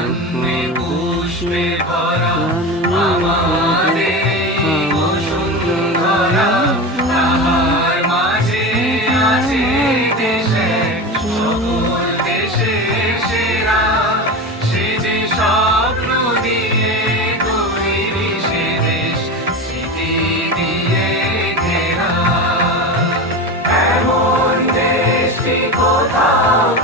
ধান্যে পুষ্পে ভরা আমাদের এই বসুন্ধরা, তাহার মাঝে আছে দেশে সকল দেশের সেরা। সে যে স্বপ্ন দিয়ে তৈরি সে দেশ, স্মৃতি দিয়ে ঘেরা। এমন দেশটি কোথাও